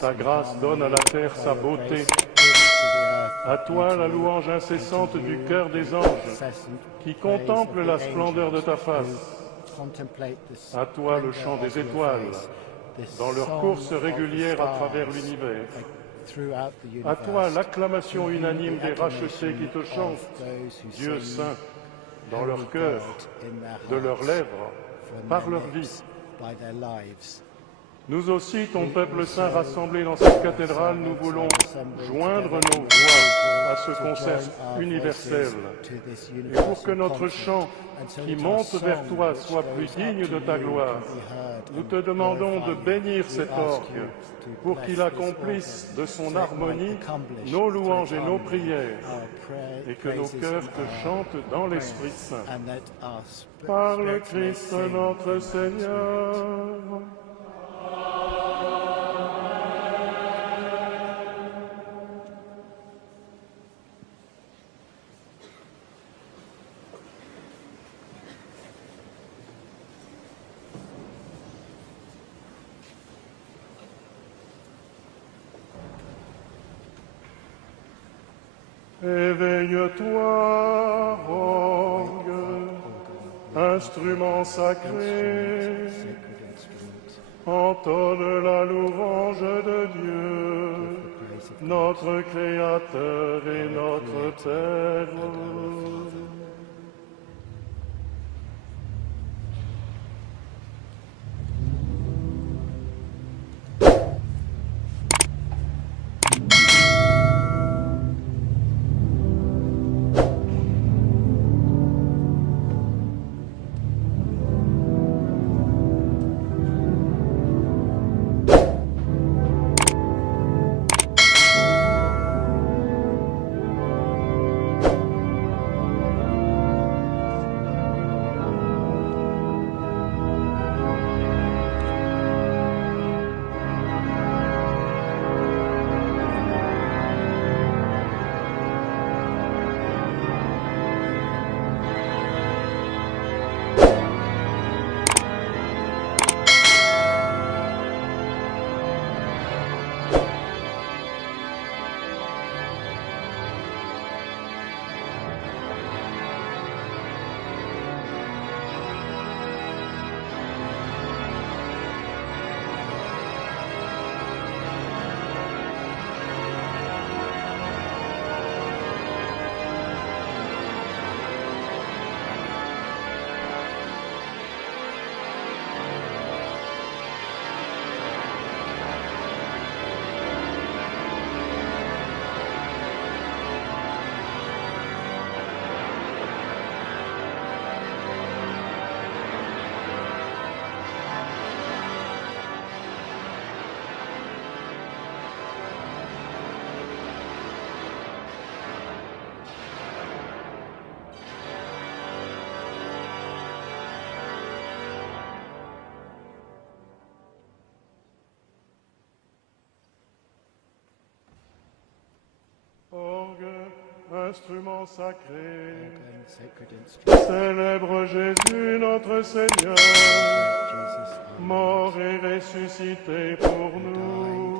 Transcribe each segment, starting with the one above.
Ta grâce donne à la terre sa beauté. À toi la louange incessante du cœur des anges, qui contemplent la splendeur de ta face. À toi le chant des étoiles, dans leur course régulière à travers l'univers. À toi l'acclamation unanime des rachetés qui te chantent, Dieu saint, dans leur cœur, de leurs lèvres, par leur vie. Nous aussi, ton peuple saint rassemblé dans cette cathédrale, nous voulons joindre nos voix à ce concert universel. Et pour que notre chant qui monte vers toi soit plus digne de ta gloire, nous te demandons de bénir cet orgue pour qu'il accomplisse de son harmonie nos louanges et nos prières, et que nos cœurs te chantent dans l'Esprit Saint. Par le Christ notre Seigneur. Éveille-toi, orgue, instrument sacré, entonne la louange de Dieu, notre Créateur et notre Père. Orgue, instrument sacré, célèbre Jésus notre Seigneur, mort et ressuscité pour nous.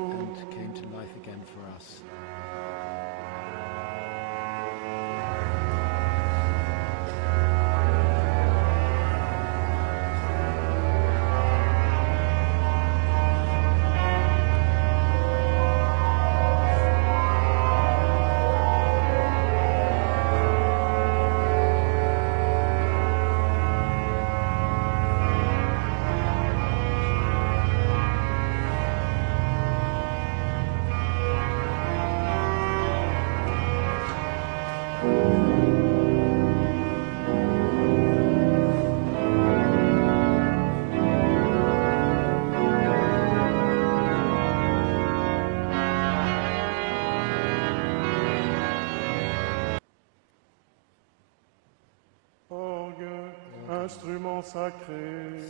Instrument sacré,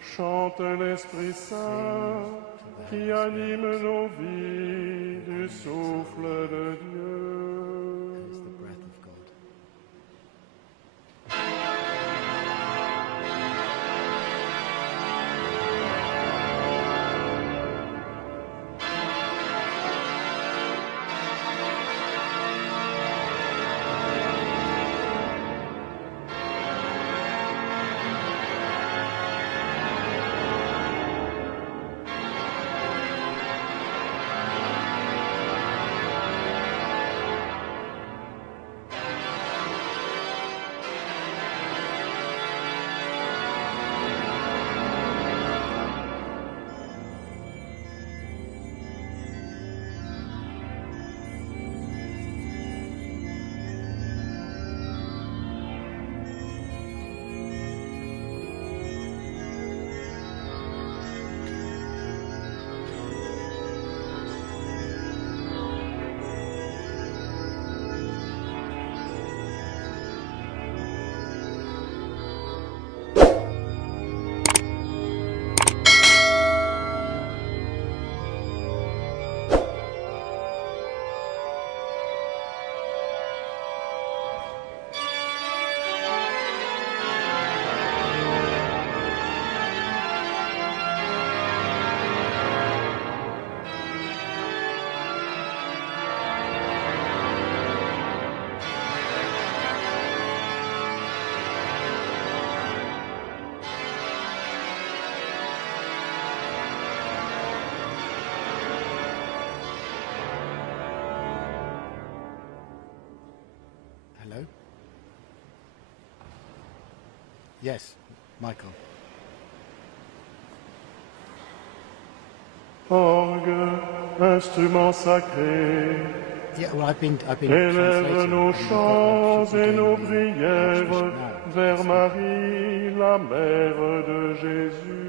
chante l'Esprit Saint qui anime nos vies du souffle de Dieu. Yes, Michael. Orgue, instrument sacré, Yeah, well, I've been élève translating. nos And chants we've got et nos the prières Archbishop now. vers Marie, la mère de Jésus.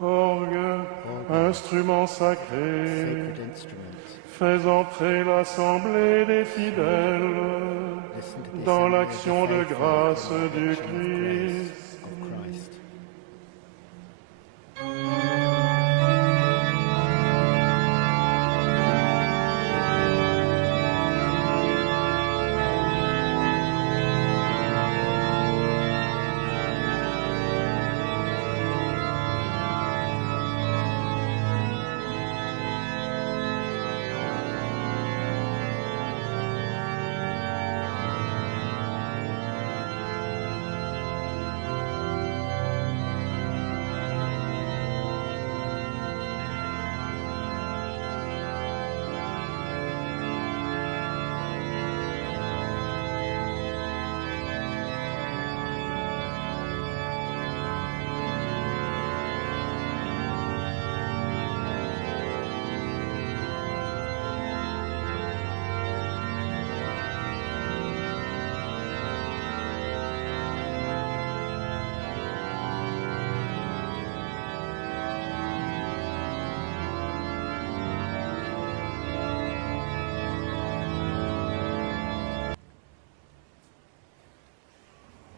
Orgue, instrument sacré, sacred instruments. fais entrer l'assemblée des fidèles Listen to the dans assembly of the l'action de faithful grâce in the du action of grace Christ. of Christ.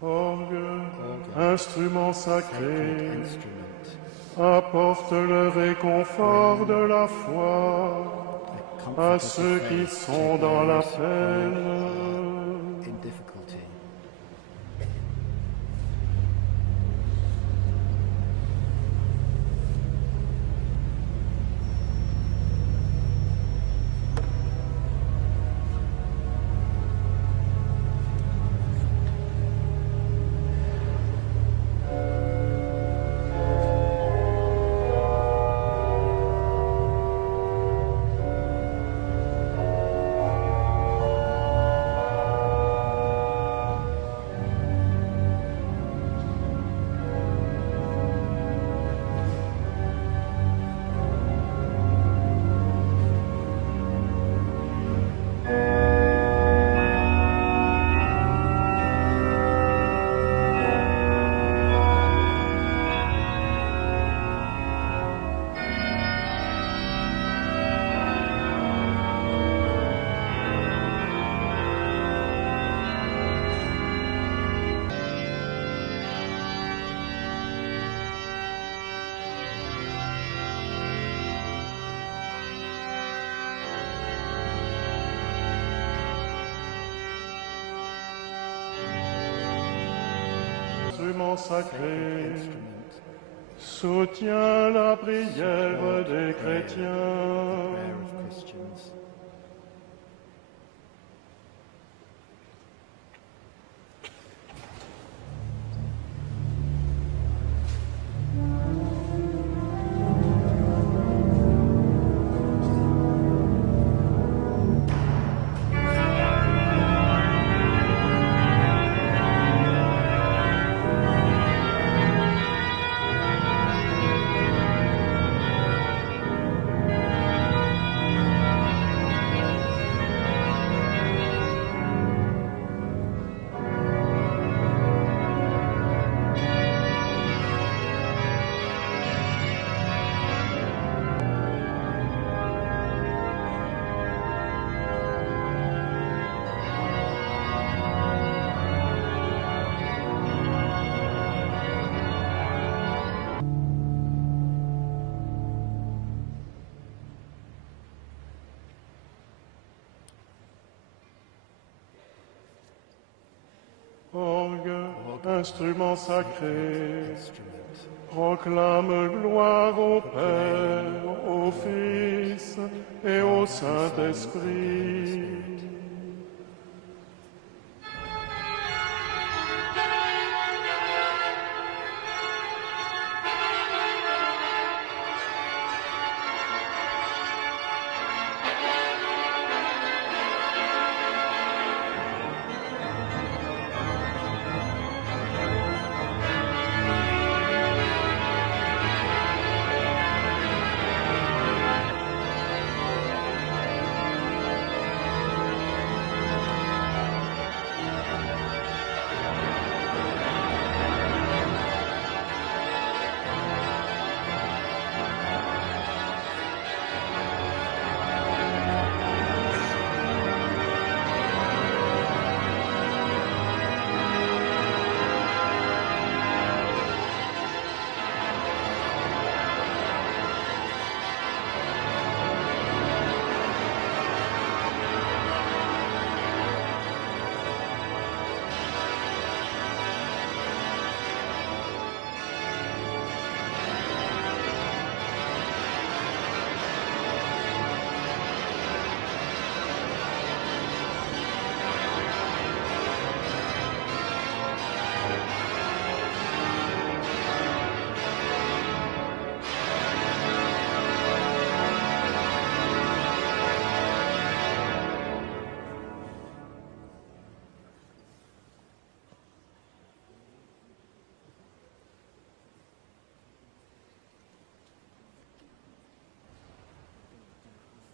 Orgue, instrument Sacred sacré, instrument. apporte le réconfort de la foi The comfort à of the ceux qui faith sont to dans la those who peine. are in difficulty. instrument sacré, instrument, soutient la prière des chrétiens. prayer of Christians. Orgue, instrument sacré, Instrument, proclame gloire au Père, au Fils et au Saint-Esprit.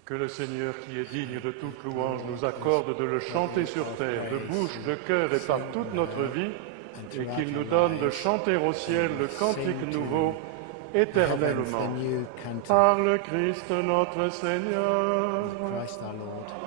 Que le Seigneur, qui est digne de toute louange, nous accorde de le chanter sur terre, de bouche, de cœur et par toute notre vie, et qu'il nous donne de chanter au ciel le cantique nouveau, éternellement. the new cantic, Par le Christ notre Seigneur. Christ our Lord.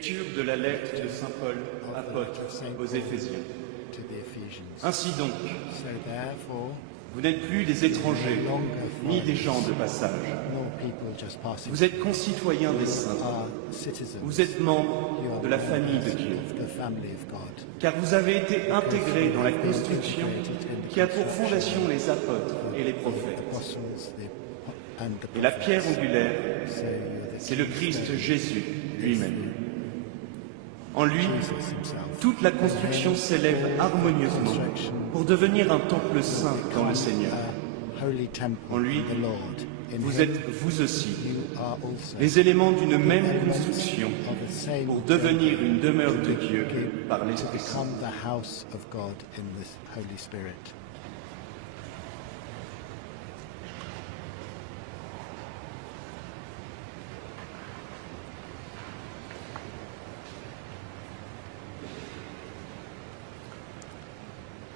Lecture de la lettre de Saint Paul, apôtre aux Éphésiens. to the Ephesians. Ainsi donc, So therefore, vous n'êtes plus des étrangers, ni des gens de passage. nor people just passing Vous êtes concitoyens des saints. are citizens. Vous êtes membres You are de la famille de Dieu. of the family of God. Car vous avez été intégrés dans la construction qui a pour fondation les apôtres et les prophètes. Apostles, and the Et la pierre angulaire, so you're the c'est le Christ Jésus lui-même. En lui, Jesus himself. toute la construction s'élève harmonieusement pour devenir un temple saint dans le Seigneur. A holy temple En lui, of the Lord. In Vous him, êtes vous aussi you are also les éléments d'une même construction of the same pour devenir une demeure de Dieu par l'Esprit Saint. become the house of God in the Holy Spirit.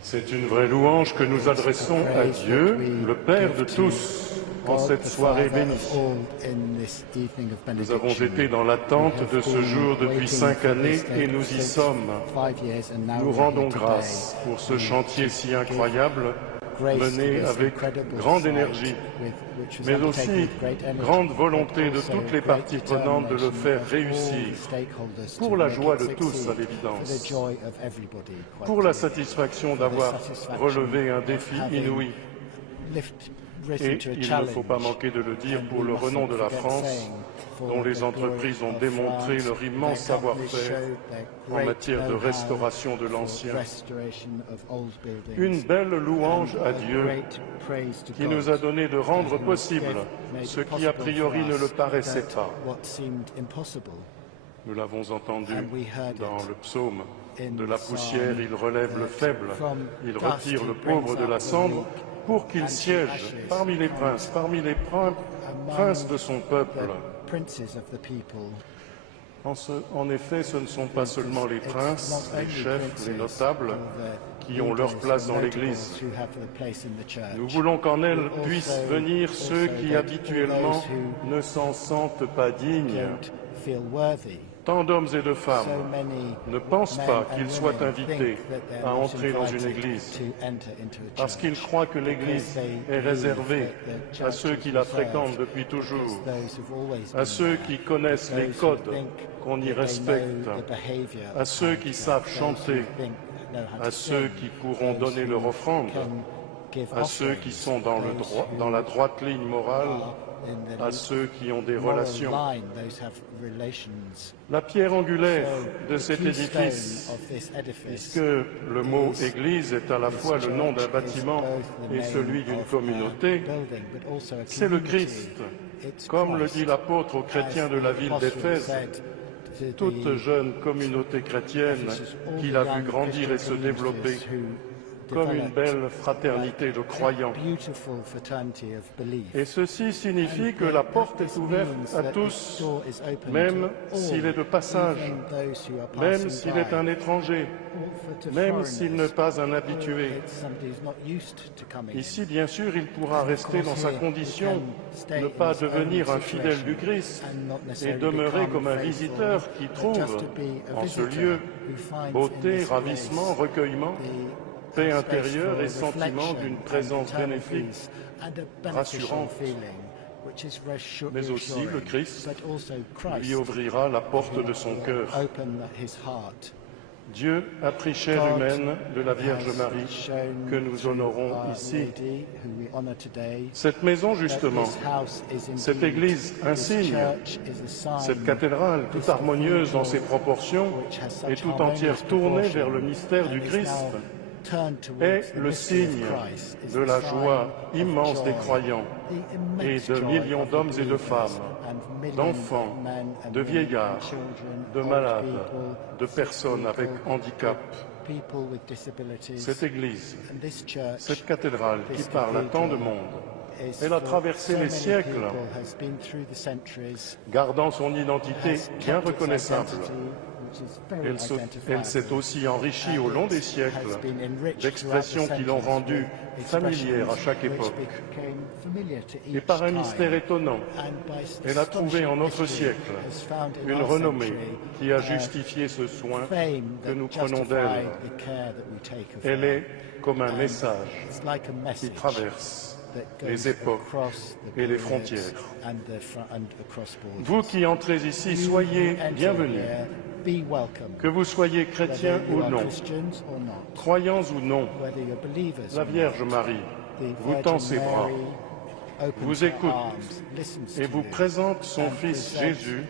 C'est une vraie louange que nous adressons à Dieu, le Père de tous, en God, cette the soirée Father bénie. of all, in this evening of Nous avons benediction. été dans l'attente de ce jour depuis 5 années et nous y sommes. 5 years, and now Nous we're here rendons today. grâce pour ce chantier si incroyable, Grace to mené this avec incredible grande sight énergie, which was mais undertaken aussi with great energy, grande but volonté de also toutes les great parties prenantes de le determination faire of all réussir, stakeholders pour to la make joie it de tous, succeed, à l'évidence, for the joy of everybody, quite pour la clearly, satisfaction for the d'avoir satisfaction relevé un of défi having inouï. risen Et to a il ne challenge. faut pas manquer de le dire And pour we le mustn't renom de la forget France, saying, for dont les the entreprises glory ont of démontré France, leur immense their companies savoir-faire showed their en great matière de know-how restauration de for l'ancien. restoration of old buildings, Une belle louange and à a Dieu great praise to qui God, nous a donné de rendre who possible made ce it qui a possible priori for ne us le paraissait that pas. what seemed impossible. Nous l'avons entendu And we heard dans it le psaume. in De la the poussière, psalm il relève le that faible, from il dust retire he le brings pauvre de up la the cendre weak, pour qu'il and to siège ashes parmi les comes princes, parmi les princes de son peuple. the princes of the people. En effet, ce ne sont pas seulement les It's princes, not les only chefs, princes les notables or the qui ont leur leaders place and dans notables l'Église. who have their place in the church. Nous voulons qu'en elle But puissent also- venir ceux also qui that habituellement all those who ne s'en sentent pas dignes. don't feel worthy. Tant d'hommes et de femmes So many ne pensent men pas and qu'ils soient women invités think that they're à not entrer dans une invited église to enter into a parce church, qu'ils croient que l'Église because they est believe réservée that the à church ceux is qui la reserved fréquentent depuis because toujours, those who've always à been ceux there, qui connaissent les those who codes think qu'on y that they respecte, know the behavior à of ceux qui culture, savent those who chanter, think know how à to ceux sing, qui pourront those donner who leur offrande, can give à ceux qui offerings, sont dans la droite ligne morale, in the à ceux qui ont des moral relations. line, those who have relations. La pierre angulaire So, de the cet keystone édifice, of this edifice puisque le mot is- Église est à la fois le nom d'un church is bâtiment both the et name celui d'une of a communauté, building, but also a c'est le community. Christ. It's Comme le Christ. dit l'apôtre aux chrétiens As de la the ville apostle d'Éphèse, said to toute the jeune communauté chrétienne Ephesus, all qu'il the a vu young grandir et Christian se développer communities who comme une developed belle fraternité de croyants. beautiful fraternity of belief. Et ceci signifie que la porte est ouverte à tous, même s'il est de passage, même s'il est un étranger, même s'il n'est pas un habitué. Ici, bien sûr, il pourra rester dans sa condition, ne pas devenir un fidèle du Christ et demeurer comme un visiteur qui trouve en ce lieu beauté, ravissement, recueillement, paix intérieure et sentiment d'une présence bénéfique, rassurante. Mais aussi le Christ lui ouvrira la porte de son cœur. Dieu a pris chair humaine de la Vierge Marie que nous honorons ici. Cette maison, justement, cette église insigne, cette cathédrale toute harmonieuse dans ses proportions et tout entière tournée vers le mystère du Christ, est le signe de la joie immense des croyants et de millions d'hommes et de femmes, d'enfants, de vieillards, de malades, de personnes avec handicap. Cette Église, cette cathédrale qui parle à tant de monde, elle a traversé les siècles, gardant son identité bien reconnaissable, Elle s'est aussi enrichie au long des siècles d'expressions qui l'ont rendue familière à chaque époque. Et par un mystère étonnant, elle a trouvé en notre siècle une renommée qui a justifié ce soin que nous prenons d'elle. Elle est comme un message qui traverse les époques et les frontières. Vous qui entrez ici, soyez bienvenus. Que vous soyez chrétiens ou non, croyants ou non, la Vierge Marie vous tend ses bras, vous écoute et vous présente son Fils Jésus,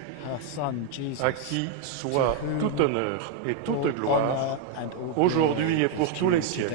à qui soit tout honneur et toute gloire, aujourd'hui et pour tous les siècles.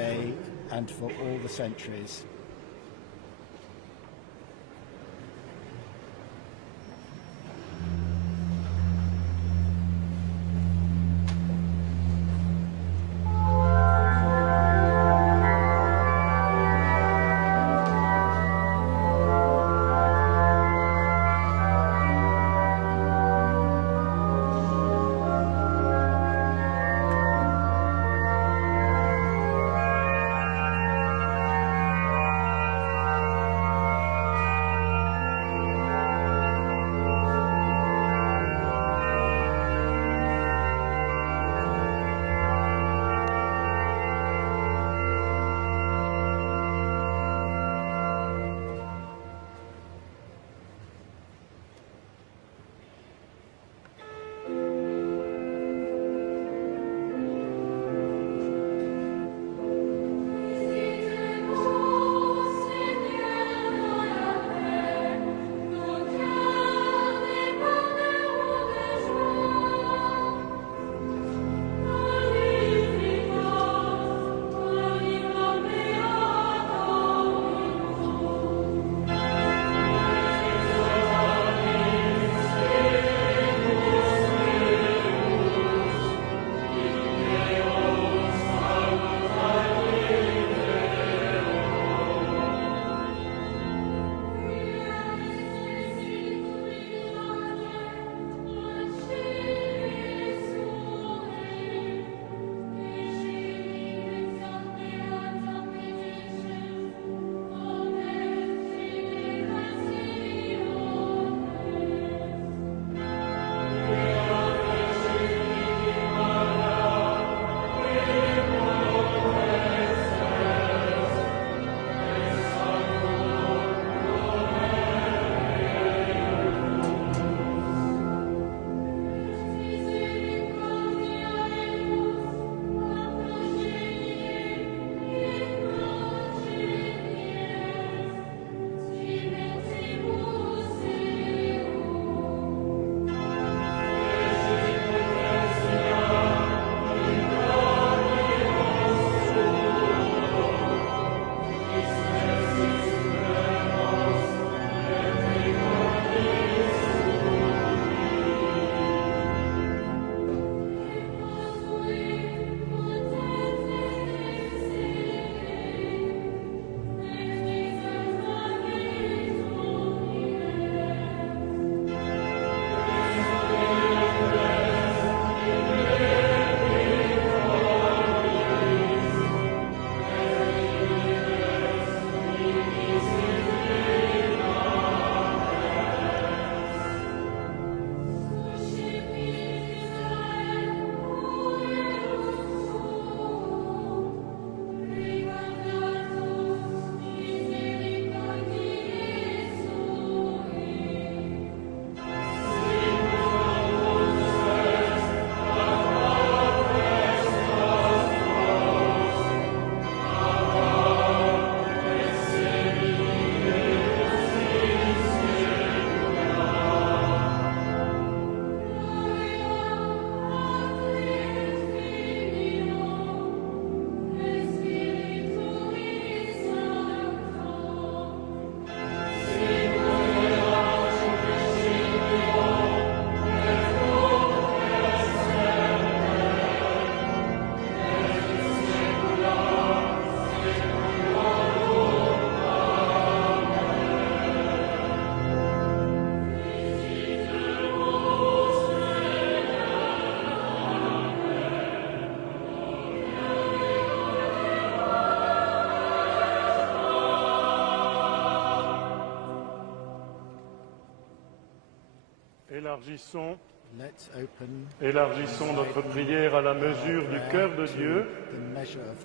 Élargissons notre prière à la mesure du cœur de Dieu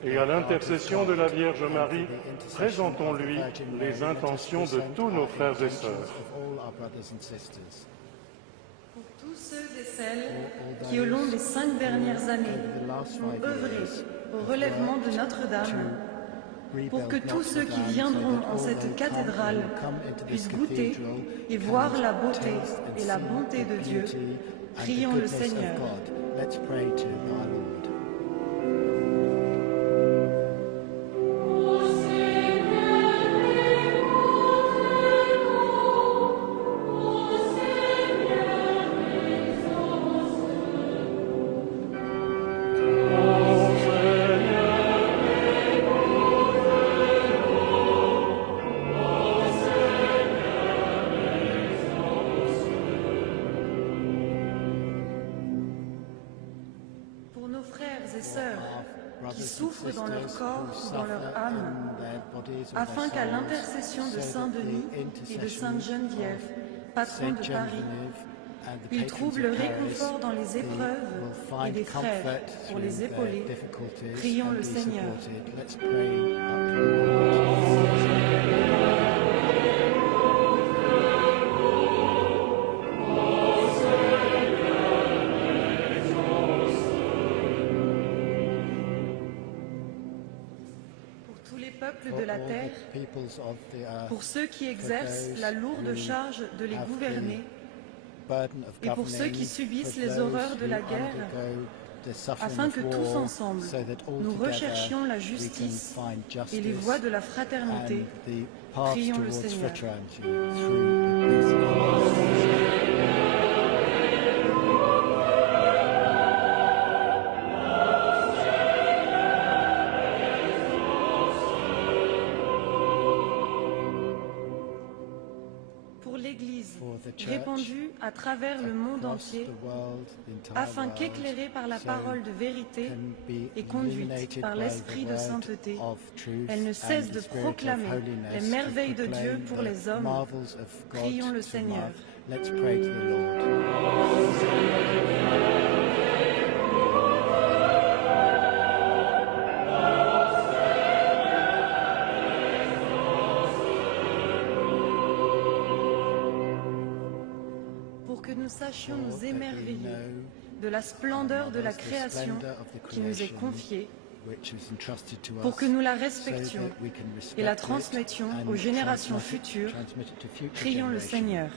et à l'intercession de la Vierge Marie. Présentons-lui les intentions de tous nos frères et sœurs. Pour tous ceux et celles qui, au long des 5 dernières années, ont œuvré au relèvement de Notre-Dame, pour que tous ceux qui viendront en cette cathédrale puissent goûter et voir la beauté et la bonté de Dieu, prions le Seigneur. Qui souffrent dans leur corps ou dans leur âme, afin qu'à l'intercession de Saint Denis et de Sainte Geneviève, patron de Paris, ils trouvent le réconfort dans les épreuves et des frères pour les épauler. Prions le Seigneur. De la terre, pour ceux qui exercent la lourde charge de les gouverner, et pour ceux qui subissent les horreurs de la guerre, afin que tous ensemble, nous recherchions la justice et les voies de la fraternité. Prions le Seigneur. Répandue à travers le monde entier, afin qu'éclairée par la parole de vérité et conduite par l'Esprit de sainteté, elle ne cesse de proclamer les merveilles de Dieu pour les hommes. Prions le Seigneur. Nous sachions nous émerveiller de la splendeur de la création qui nous est confiée, pour que nous la respections et la transmettions aux générations futures. Prions le Seigneur.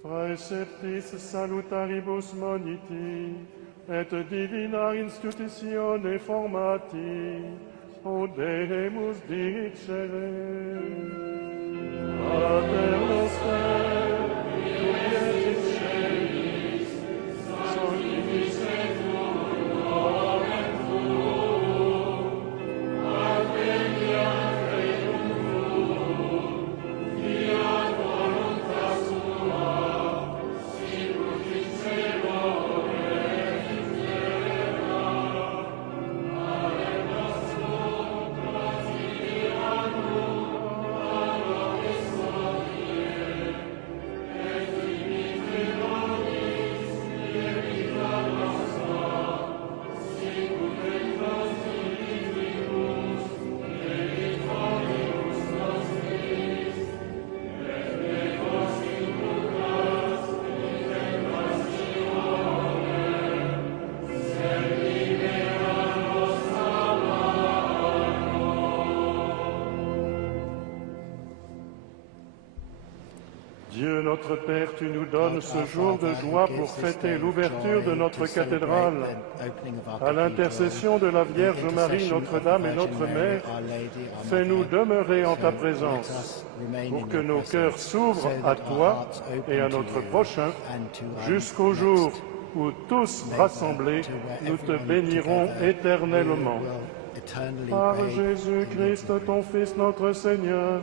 Praeceptis salutaribus moniti, et divina institutione formati, odemus dicere. Pater noster, qui es in celis, sanctificetur nomen tuum, adveniat regnum tuum, fiat voluntas tua, Dieu notre Père, tu nous donnes ce jour de joie pour fêter l'ouverture de notre cathédrale. À l'intercession de la Vierge Marie, Notre-Dame et notre Mère, fais-nous demeurer en ta présence, pour que nos cœurs s'ouvrent à toi et à notre prochain, jusqu'au jour où tous rassemblés, nous te bénirons éternellement. Par Jésus-Christ, ton Fils, notre Seigneur,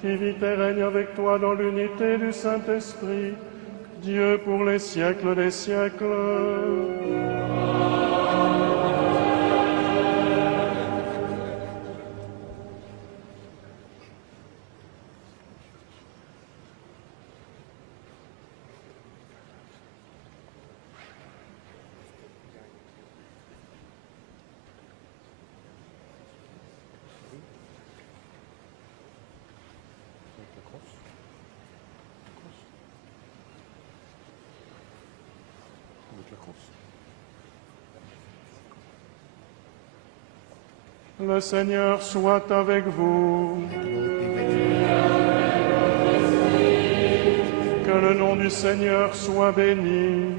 qui vit et règne avec toi dans l'unité du Saint-Esprit, Dieu pour les siècles des siècles. Le Seigneur soit avec vous. Que le nom du Seigneur soit béni.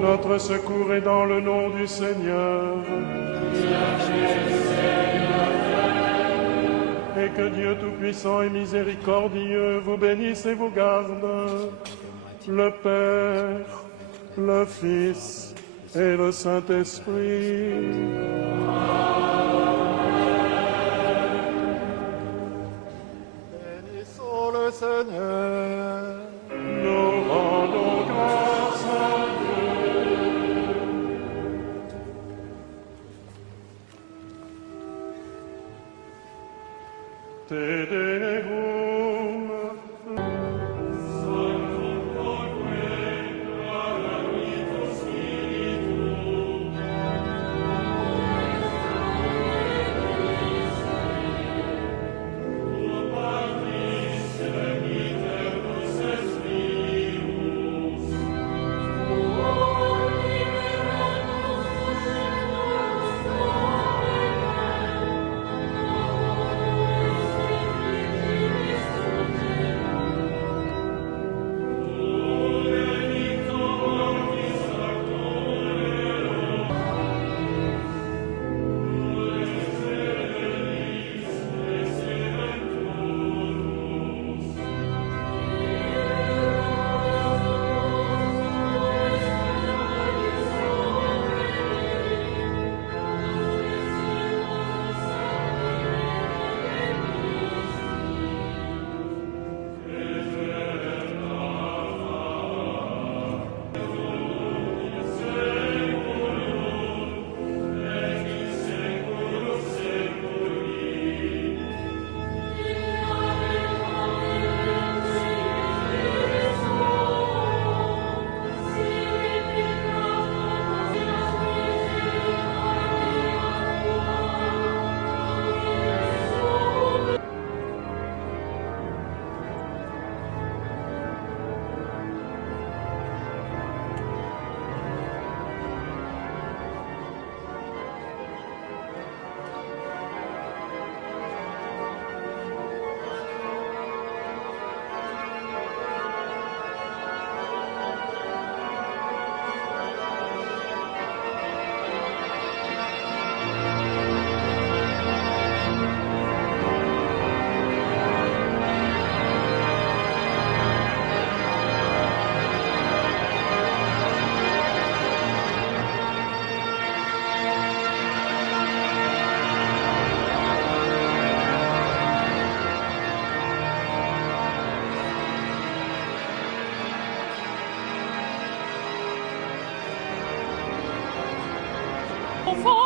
Notre secours est dans le nom du Seigneur. Et que Dieu Tout-Puissant et Miséricordieux vous bénisse et vous garde, le Père, le Fils et le Saint-Esprit. Bénissons le Seigneur. Nous rendons grâce à Dieu. Te Deum. Enfant